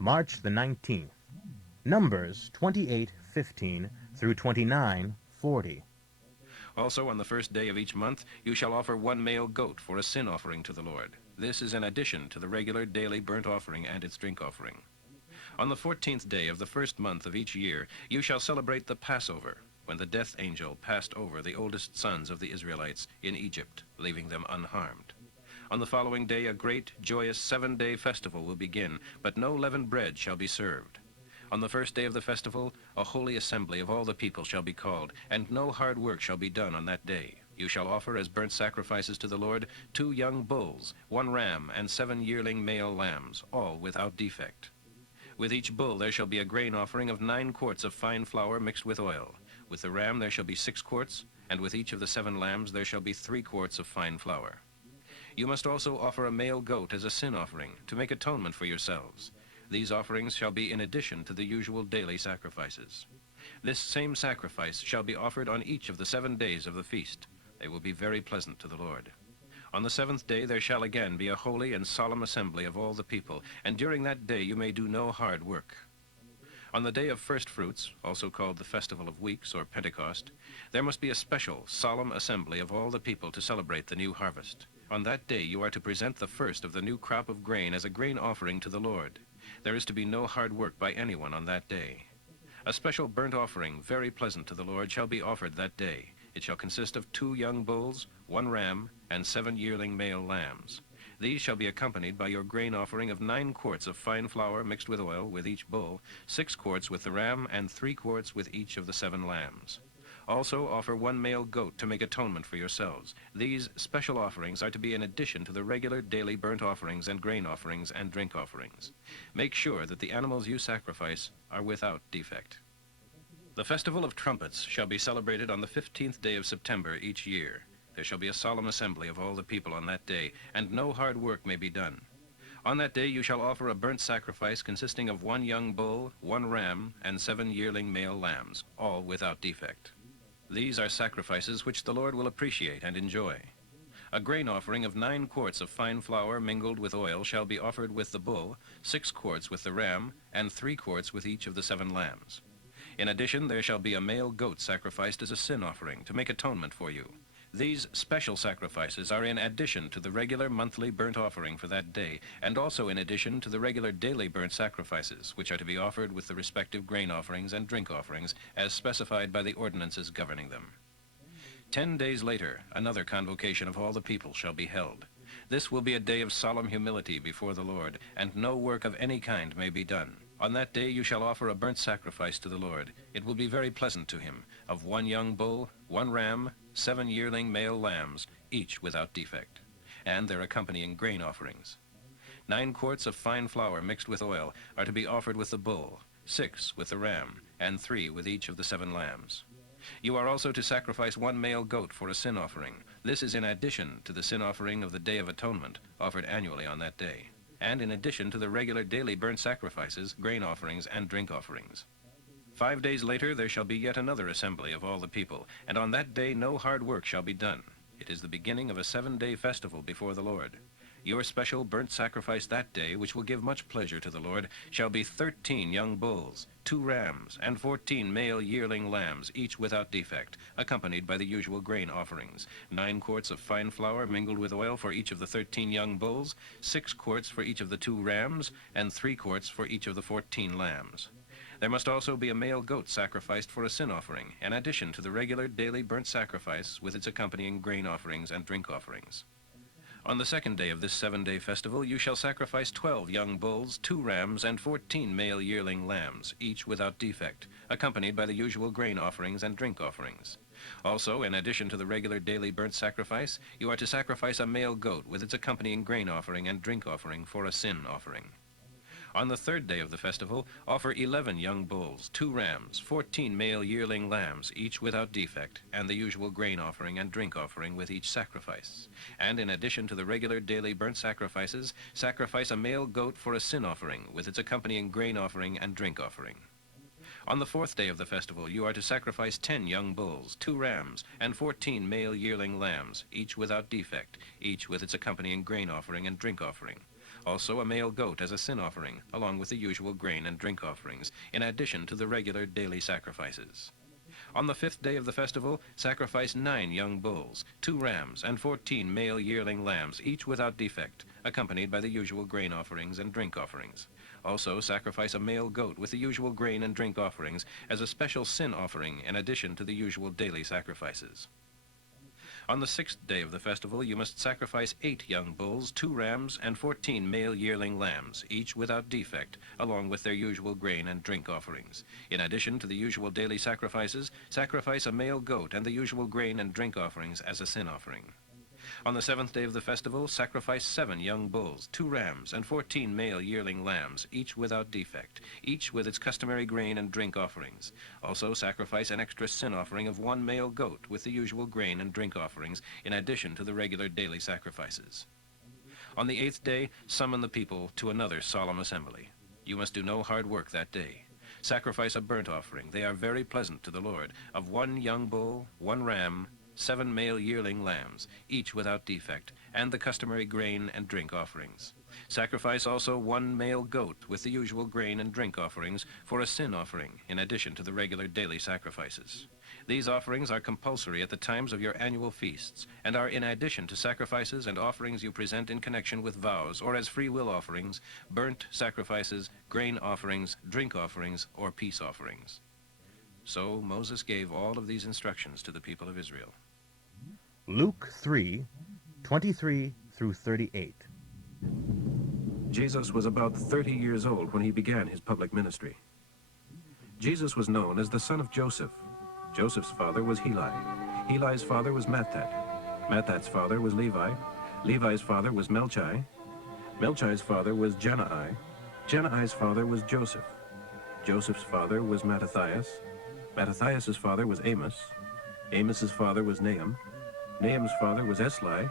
March the 19th. Numbers 28:15 through 29:40. Also, on the first day of each month, you shall offer one male goat for a sin offering to the Lord. This is in addition to the regular daily burnt offering and its drink offering. On the 14th day of the first month of each year, you shall celebrate the Passover, when the death angel passed over the oldest sons of the Israelites in Egypt, leaving them unharmed. On the following day, a great, joyous 7-day festival will begin, but no leavened bread shall be served. On the first day of the festival, a holy assembly of all the people shall be called, and no hard work shall be done on that day. You shall offer as burnt sacrifices to the Lord 2 young bulls, 1 ram, and 7 yearling male lambs, all without defect. With each bull there shall be a grain offering of 9 quarts of fine flour mixed with oil. With the ram there shall be 6 quarts, and with each of the 7 lambs there shall be 3 quarts of fine flour. You must also offer a male goat as a sin offering, to make atonement for yourselves. These offerings shall be in addition to the usual daily sacrifices. This same sacrifice shall be offered on each of the 7 days of the feast. They will be very pleasant to the Lord. On the 7th day there shall again be a holy and solemn assembly of all the people, and during that day you may do no hard work. On the day of first fruits, also called the Festival of Weeks or Pentecost, there must be a special, solemn assembly of all the people to celebrate the new harvest. On that day you are to present the first of the new crop of grain as a grain offering to the Lord. There is to be no hard work by anyone on that day. A special burnt offering, very pleasant to the Lord, shall be offered that day. It shall consist of 2 young bulls, 1 ram, and 7 yearling male lambs. These shall be accompanied by your grain offering of 9 quarts of fine flour mixed with oil with each bull, 6 quarts with the ram, and 3 quarts with each of the 7 lambs. Also offer 1 male goat to make atonement for yourselves. These special offerings are to be in addition to the regular daily burnt offerings and grain offerings and drink offerings. Make sure that the animals you sacrifice are without defect. The Festival of Trumpets shall be celebrated on the 15th day of September each year. There shall be a solemn assembly of all the people on that day, and no hard work may be done. On that day you shall offer a burnt sacrifice consisting of 1 young bull, 1 ram, and 7 yearling male lambs, all without defect. These are sacrifices which the Lord will appreciate and enjoy. A grain offering of 9 quarts of fine flour mingled with oil shall be offered with the bull, 6 quarts with the ram, and 3 quarts with each of the 7 lambs. In addition, there shall be a male goat sacrificed as a sin offering to make atonement for you. These special sacrifices are in addition to the regular monthly burnt offering for that day, and also in addition to the regular daily burnt sacrifices, which are to be offered with the respective grain offerings and drink offerings, as specified by the ordinances governing them. 10 days later, another convocation of all the people shall be held. This will be a day of solemn humility before the Lord, and no work of any kind may be done. On that day you shall offer a burnt sacrifice to the Lord. It will be very pleasant to him, of 1 young bull, 1 ram, 7 yearling male lambs, each without defect, and their accompanying grain offerings. 9 quarts of fine flour mixed with oil are to be offered with the bull, 6 with the ram, and 3 with each of the 7 lambs. You are also to sacrifice 1 male goat for a sin offering. This is in addition to the sin offering of the Day of Atonement, offered annually on that day, and in addition to the regular daily burnt sacrifices, grain offerings, and drink offerings. 5 days later there shall be yet another assembly of all the people, and on that day no hard work shall be done. It is the beginning of a 7-day festival before the Lord. Your special burnt sacrifice that day, which will give much pleasure to the Lord, shall be 13 young bulls, 2 rams, and 14 male yearling lambs, each without defect, accompanied by the usual grain offerings. 9 quarts of fine flour mingled with oil for each of the 13 young bulls, 6 quarts for each of the 2 rams, and 3 quarts for each of the 14 lambs. There must also be a male goat sacrificed for a sin offering, in addition to the regular daily burnt sacrifice with its accompanying grain offerings and drink offerings. On the 2nd day of this 7-day festival, you shall sacrifice 12 young bulls, 2 rams, and 14 male yearling lambs, each without defect, accompanied by the usual grain offerings and drink offerings. Also, in addition to the regular daily burnt sacrifice, you are to sacrifice a male goat with its accompanying grain offering and drink offering for a sin offering. On the 3rd day of the festival, offer 11 young bulls, 2 rams, 14 male yearling lambs, each without defect, and the usual grain offering and drink offering with each sacrifice. And in addition to the regular daily burnt sacrifices, sacrifice a male goat for a sin offering with its accompanying grain offering and drink offering. On the 4th day of the festival, you are to sacrifice 10 young bulls, 2 rams, and 14 male yearling lambs, each without defect, each with its accompanying grain offering and drink offering. Also a male goat as a sin offering, along with the usual grain and drink offerings, in addition to the regular daily sacrifices. On the 5th day of the festival, sacrifice 9 young bulls, 2 rams, and 14 male yearling lambs, each without defect, accompanied by the usual grain offerings and drink offerings. Also sacrifice a male goat with the usual grain and drink offerings as a special sin offering in addition to the usual daily sacrifices. On the 6th day of the festival, you must sacrifice 8 young bulls, 2 rams, and 14 male yearling lambs, each without defect, along with their usual grain and drink offerings. In addition to the usual daily sacrifices, sacrifice a male goat and the usual grain and drink offerings as a sin offering. On the 7th day of the festival, sacrifice 7 young bulls, 2 rams, and 14 male yearling lambs, each without defect, each with its customary grain and drink offerings. Also sacrifice an extra sin offering of 1 male goat with the usual grain and drink offerings, in addition to the regular daily sacrifices. On the 8th day, summon the people to another solemn assembly. You must do no hard work that day. Sacrifice a burnt offering. They are very pleasant to the Lord, of 1 young bull, 1 ram, 7 male yearling lambs, each without defect, and the customary grain and drink offerings. Sacrifice also 1 male goat with the usual grain and drink offerings for a sin offering, in addition to the regular daily sacrifices. These offerings are compulsory at the times of your annual feasts, and are in addition to sacrifices and offerings you present in connection with vows, or as free will offerings, burnt sacrifices, grain offerings, drink offerings, or peace offerings. So Moses gave all of these instructions to the people of Israel. Luke 3:23 through 38. Jesus was about 30 years old when he began his public ministry. Jesus was known as the son of Joseph. Joseph's father was Heli. Heli's father was Mattat. Mattat's father was Levi. Levi's father was Melchi. Melchi's father was Janai. Janai's father was Joseph. Joseph's father was Mattathias. Mattathias' father was Amos. Amos's father was Nahum. Nahum's father was Esli.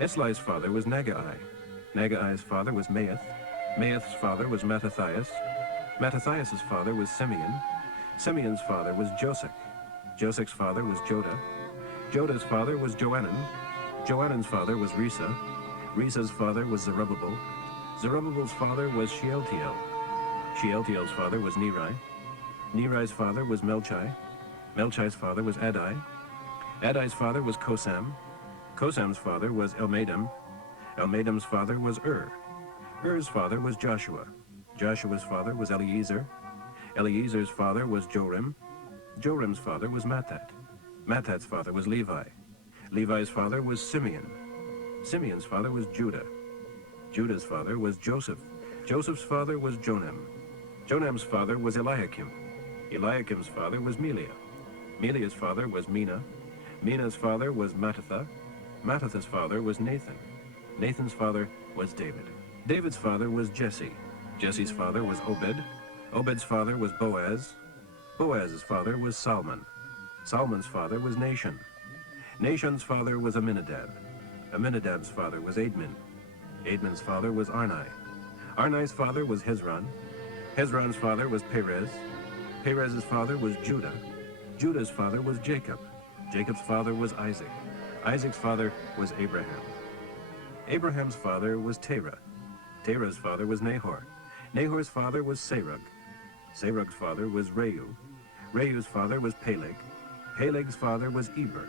Esli's father was Nagai. Nagai's father was Maath. Maath's father was Mattathias. Mattathias' father was Simeon. Simeon's father was Josech. Josek's father was Jodah. Jodah's father was Joanan. Joanan's father was Risa. Risa's father was Zerubbabel. Zerubbabel's father was Shealtiel. Shealtiel's father was Neri. Neri's father was Melchi. Melchi's father was Adai. Adai's father was Kosam. Kosam's father was Elmadam. Elmadam's father was Ur's father was Joshua. Joshua's father was Eliezer. Eliezer's father was Joram. Joram's father was Mattat. Mattat's father was Levi. Levi's father was Simeon. Simeon's father was Judah. Judah's father was Joseph. Joseph's father was Jonam. Jonam's father was Eliakim. Eliakim's father was Meliah. Meliah's father was Menah. Menah's father was Mattatha. Mattatha's father was Nathan. Nathan's father was David. David's father was Jesse. Jesse's father was Obed. Obed's father was Boaz. Boaz's father was Salmon. Salmon's father was Nahshon. Nahshon's father was Amminadab. Amminadab's father was Admin. Admin's father was Arni. Arni's father was Hezron. Hezron's father was Perez. Perez's father was Judah. Judah's father was Jacob. Jacob's father was Isaac. Isaac's father was Abraham. Abraham's father was Terah. Terah's father was Nahor. Nahor's father was Serug. Serug's father was Reu. Reu's father was Peleg. Peleg's father was Eber.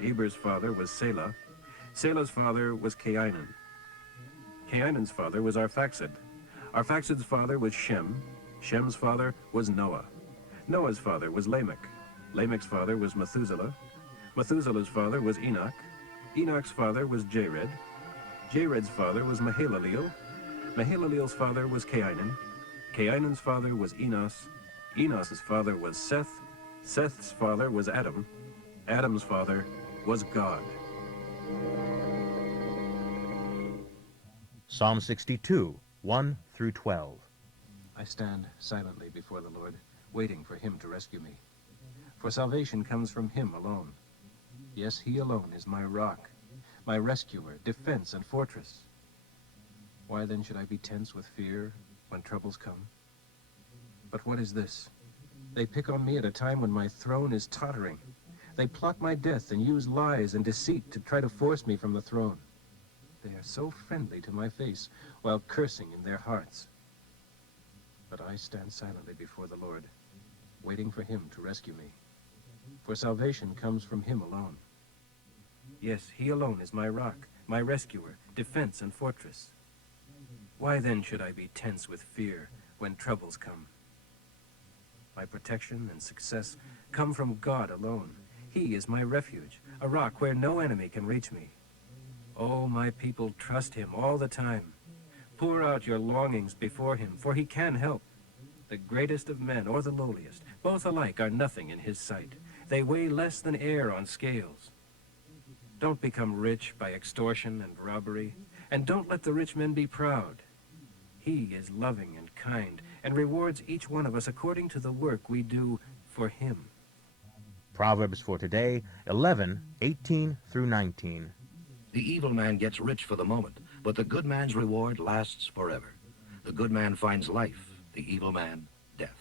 Eber's father was Selah. Selah's father was Cainan. Cainan's father was Arphaxad. Arphaxad's father was Shem. Shem's father was Noah. Noah's father was Lamech. Lamech's father was Methuselah. Methuselah's father was Enoch. Enoch's father was Jared. Jared's father was Mahalaleel. Mahalalel's father was Cainan. Cainan's father was Enos. Enos's father was Seth. Seth's father was Adam. Adam's father was God. Psalm 62, 1 through 12. I stand silently before the Lord, waiting for him to rescue me. For salvation comes from him alone. Yes, he alone is my rock, my rescuer, defense, and fortress. Why then should I be tense with fear when troubles come? But what is this? They pick on me at a time when my throne is tottering. They plot my death and use lies and deceit to try to force me from the throne. They are so friendly to my face, while cursing in their hearts. But I stand silently before the Lord, waiting for him to rescue me. For salvation comes from him alone. Yes, he alone is my rock, my rescuer, defense and fortress. Why then should I be tense with fear when troubles come? My protection and success come from God alone. He is my refuge, a rock where no enemy can reach me. Oh, my people, trust him all the time. Pour out your longings before him, for he can help. The greatest of men or the lowliest, both alike are nothing in his sight. They weigh less than air on scales. Don't become rich by extortion and robbery, and don't let the rich men be proud. He is loving and kind, and rewards each one of us according to the work we do for him. Proverbs for today, 11:18 through 19. The evil man gets rich for the moment, but the good man's reward lasts forever. The good man finds life, the evil man, death.